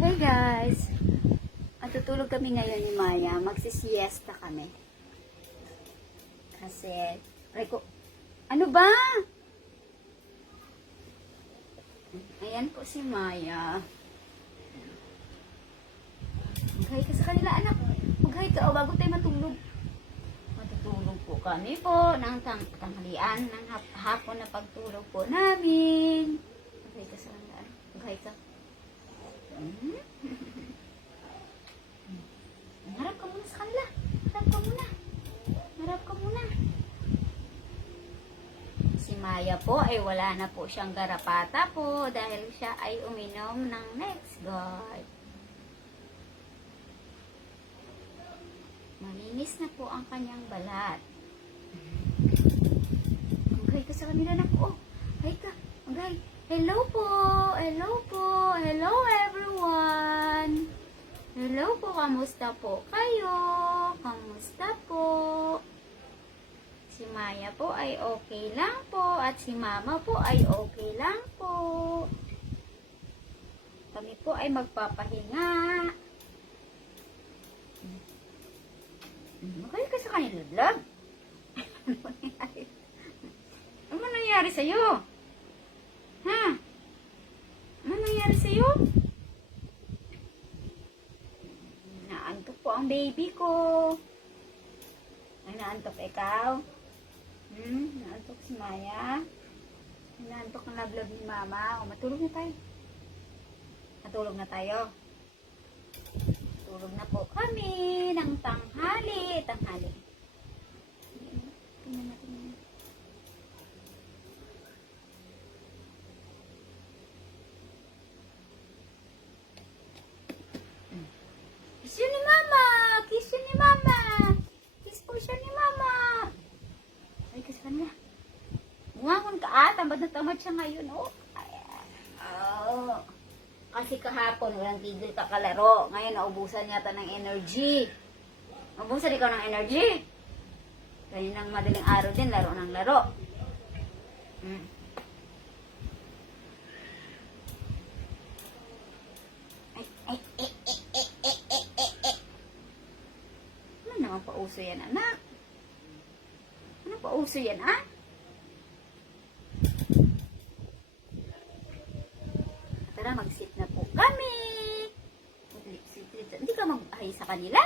Hey guys! Matutulog kami ngayon ni Maya. Magsisiesta kami. Kasi, ano ba? Ayan po si Maya. Mag-hi ka sa kanila, anak. Mag-hi ka, bago tayo matulog. Matutulog po kami po ng tanghalian, ng hapon na pagtulog po namin. Mag-hi ka sa kanila, anak. Mag-hi ka. Harap ka muna sa kanila. Harap ka muna. Harap ka muna. Si Maya po ay wala na po siyang garapata po dahil siya ay uminom ng NexGard. Malinis na po ang kanyang balat. Mag-hi ka sa kanila na po. Hi ka. Mag-hi. Hello po. Hello po. Hello everyone. Hello po. Kamusta po kayo? Kamusta po? Si Maya po ay okay lang po at si Mama po ay okay lang po. Kami po ay magpapahinga. Magkaya ka sa kanila, love. Ano nangyari? Ano nangyari sa'yo? Ha? Ano nangyari sa'yo? Naantok po ang baby ko. Ay, naantok ikaw? Naantok si Maya? Naantok ang lablab ni Mama. O, matulog na tayo. Matulog na tayo. Tulog na po kami ng tanghali. Tanghali. Tingnan natin. Kiss yun ni Mama! Kiss yun ni Mama! Kiss po siya ni Mama! Ay, kiss ka niya. Bungangon ka tamad na tamad siya ngayon, oh. Ayan. Oh. Kasi kahapon, walang tigil kakalaro. Ngayon, naubusan yata ng energy. Naubusan ikaw ng energy? Kaninang madaling araw din, laro ng laro. Ano naman pauso yan, anak? Ano pauso yan, ah? Tara, mag-sit na po kami. Hindi ka mag-ahay sa kanila?